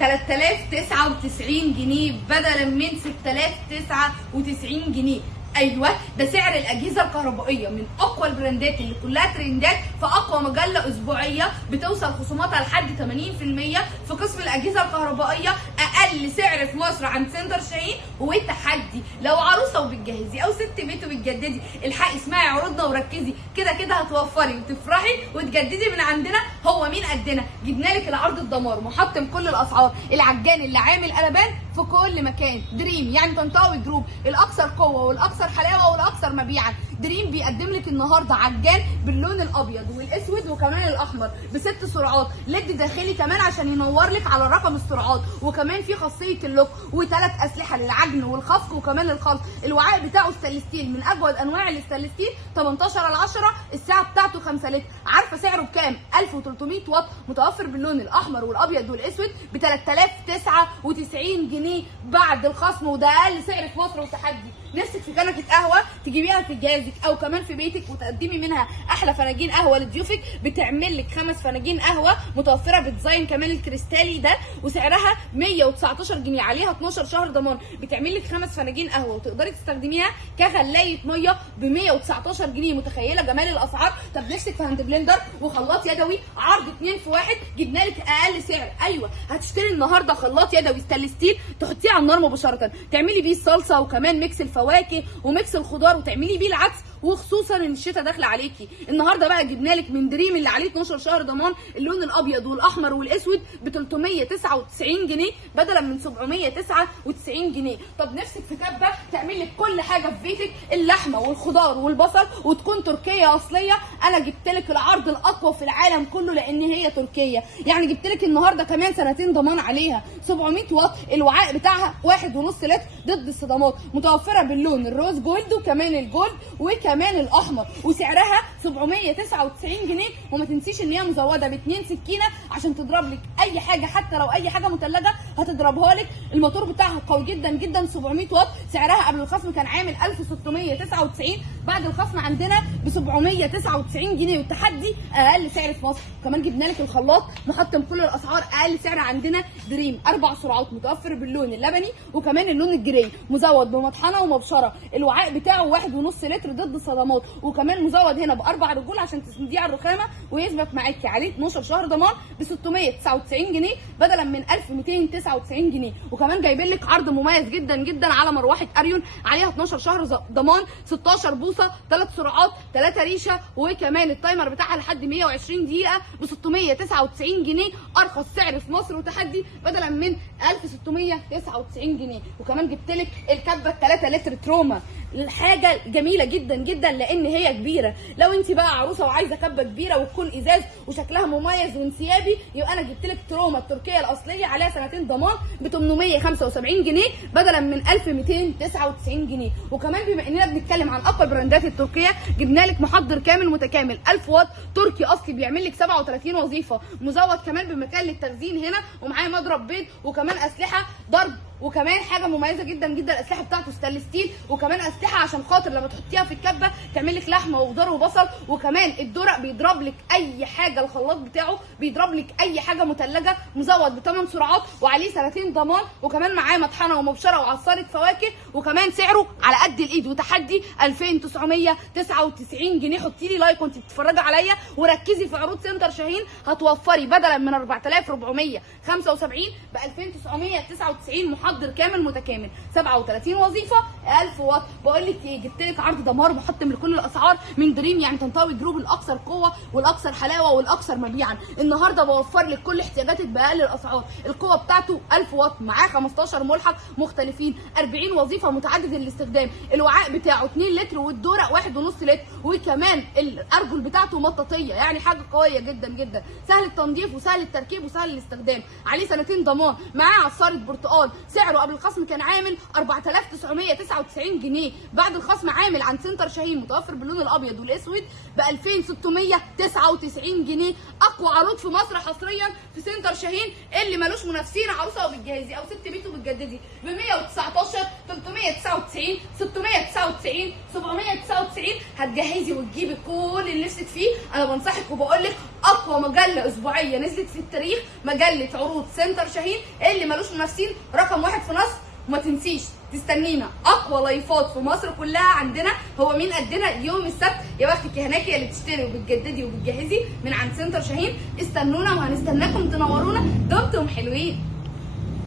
3099 جنيه بدلا من 6099 جنيه. ايوه ده سعر الاجهزه الكهربائيه من اقوى البراندات اللي كلها ترندات في اقوى مجله اسبوعيه، بتوصل خصوماتها لحد 80% في قسم الاجهزه الكهربائيه. اقل سعر في مصر عند سنتر شاهين والتحدي. لو عروسه وبتجهزي او ست بيت وبتجددي، الحقي اسمعي عروضنا وركزي، كده كده هتوفري وتفرحي وتجددي من عندنا. هو مين قدنا؟ جبنا لك العرض الدمار محطم كل الاسعار، العجان اللي عامل قلبان في كل مكان. دريم يعني طنطاوي جروب، الاكثر قوه والاكثر حلاوه والاكثر مبيعا. دريم بيقدم لك النهارده عجان باللون الابيض والاسود وكمان الاحمر ب6 سرعات، ليد داخلي كمان عشان ينور لك على رقم السرعات، وكمان في خاصيه اللوك، وثلاث اسلحه للعجن والخفق وكمان الخلط. الوعاء بتاعه ستانلس ستيل من اجود انواع الستانلس ستيل، 18/10، الساعه بتاعته 5 لتر. عارفه سعره بكام؟ 1300 واط، متوفر باللون الاحمر والابيض والاسود ب 3099 جنيه بعد الخصم، وده اقل سعر في مصر وتحدي. نفسك في كنكه قهوه تجيبيها في جهازك او كمان في بيتك وتقدمي منها احلى فناجين قهوه لضيوفك، بتعمل لك 5 فناجين قهوه متوفره بديزاين كمان الكريستالي ده، وسعرها 119 جنيه، عليها 12 شهر ضمان. بتعمل لك 5 فناجين قهوه وتقدري تستخدميها كغلايه ميه ب 119 جنيه. متخيله جمال الاسعار؟ طب نفسك في هاند بلندر وخلاط يدوي عرض 2 في 1، جبنا لك اقل سعر. ايوه هتشتري النهارده خلاط يدوي ستانلس ستيل تحطيه على النار مباشره، تعملي بيه الصلصه وكمان ميكس الفواكه وميكس الخضار وتعملي بيه العدس، وخصوصا ان الشتاء داخله عليكي. النهارده بقى جبنا لك من دريم اللي عليه 12 شهر ضمان، اللون الابيض والاحمر والاسود ب 399 جنيه بدلا من 799 جنيه. طب نفسك في كبه تعمل لك كل حاجه في بيتك، اللحمه والخضار والبصل، وتكون تركيه اصليه، انا جبت لك العرض الاقوى في العالم كله لان هي تركيه. يعني جبت لك النهارده كمان 2 سنين ضمان عليها، 700 واط، الوعاء بتاعها 1.5 لتر ضد الصدمات، متوفره باللون الروز جولد وكمان الجولد وكمان الاحمر، وسعرها 799 جنيه. وما تنسيش ان هي مزوده ب2 سكينه عشان تضرب لك اي حاجه، حتى لو اي حاجه مثلجه هتضربها لك. الموتور بتاعها قوي جدا جدا، 700 واط. سعرها قبل الخصم كان عامل 1699، بعد الخصم عندنا ب 799 جنيه، والتحدي اقل سعر في مصر. كمان جبنا لك الخلاط محطم كل الاسعار، اقل سعر عندنا دريم 4 سرعات، متوفر باللون اللبني وكمان اللون الجراي، مزود بمطحنه ومبشره. الوعاء بتاعه 1.5 لتر ضد الصدمات، وكمان مزود هنا ب4 رجول عشان تسنديه على الرخامه ويثبت معاكي. عليه 12 شهر ضمان ب 699 جنيه بدلا من 1299 جنيه. وكمان جايبين لك عرض مميز جدا جدا على مروحه اريون، عليها 12 شهر ضمان، 16 بوصه، 3 سرعات، 3 ريشه، وكمان التايمر بتاعها لحد 120 دقيقه ب 699 جنيه، ارخص سعر في مصر وتحدي بدلا من 1699 جنيه. وكمان جبت لك الكبه 3 لتر تروما، الحاجه جميله جدا جدا لان هي كبيره. لو انت بقى عروسه وعايزه كبه كبيره وتكون ازاز وشكلها مميز وانسيابي، يبقى انا جبت لك تروما التركيه الاصليه، عليها 2 سنين ضمان ب 875 جنيه بدلا من 1299 جنيه. وكمان بما اننا بنتكلم عن اقوى البراندات التركيه، جبنا لك محضر كامل متكامل 1000 واط تركي اصلي، بيعمل لك 37 وظيفه، مزود كمان بمكان للتخزين هنا، ومعاه مضرب بيض وكمان اسلحه ضرب، وكمان حاجه مميزه جدا جدا الاسلحه بتاعته ستانلس ستيل، وكمان اسلحه عشان خاطر لما تحطيها في الكبه تعمل لك لحمه وخضار وبصل. وكمان الدرق بيضرب لك اي حاجه، الخلاط بتاعه بيضرب لك اي حاجه مثلجه، مزود ب8 سرعات وعليه 2 ضمان، وكمان معاه مطحنه ومبشره وعصاره فواكه، وكمان سعره على قد الايد وتحدي 2999 جنيه. حطي لي لايك وانت بتتفرجي عليا وركزي في عروض سنتر شاهين، هتوفري بدلا من 4475 ب 2999 محضر كامل متكامل، 37 وظيفه، 1000 واط. بقول لك ايه، جبت لك عرض دمار محطم لكل الاسعار من دريم، يعني طنطاوي جروب، الاكثر قوه والاكثر حلاوه والاكثر مبيعا. النهارده بوفر لك كل احتياجاتك باقل الاسعار. القوه بتاعته 1000 واط، معاه 15 ملحق مختلفين، 40 وظيفه متعدد الاستخدام. الوعاء بتاعه 2 لتر والدورق 1.5 لتر، وكمان الارجل بتاعته مطاطيه، يعني حاجه قويه جدا جدا، سهل التنظيف وسهل التركيب وسهل الاستخدام. عليه 2 سنين ضمان، معاه عصاره برتقال، سعره قبل الخصم كان عامل 4999 جنيه، بعد الخصم عامل عند سنتر شاهين متوفر باللون الابيض والاسود ب 2699 جنيه. اقوى عروض في مصر حصريا في سنتر شاهين، اللي ملوش منافسين. عروسه وبتجهزي او ست بيت وبتجددي ب 119، 399، 699، 799 هتجهزي وتجيبي كل اللي نفسك فيه. انا بنصحك وبقول لك اقوى مجله اسبوعيه نزلت في التاريخ مجله عروض سنتر شاهين اللي ملوش منافسين، رقم 1 في مصر. وما تنسيش تستنينا اقوى لايفات في مصر كلها عندنا. هو مين قدنا؟ يوم السبت. يا بختك يا هناكي اللي بتشتري وبتجددي وبتجهزي من عند سنتر شاهين. استنونا وهنستناكم تنورونا. دمتم حلوين.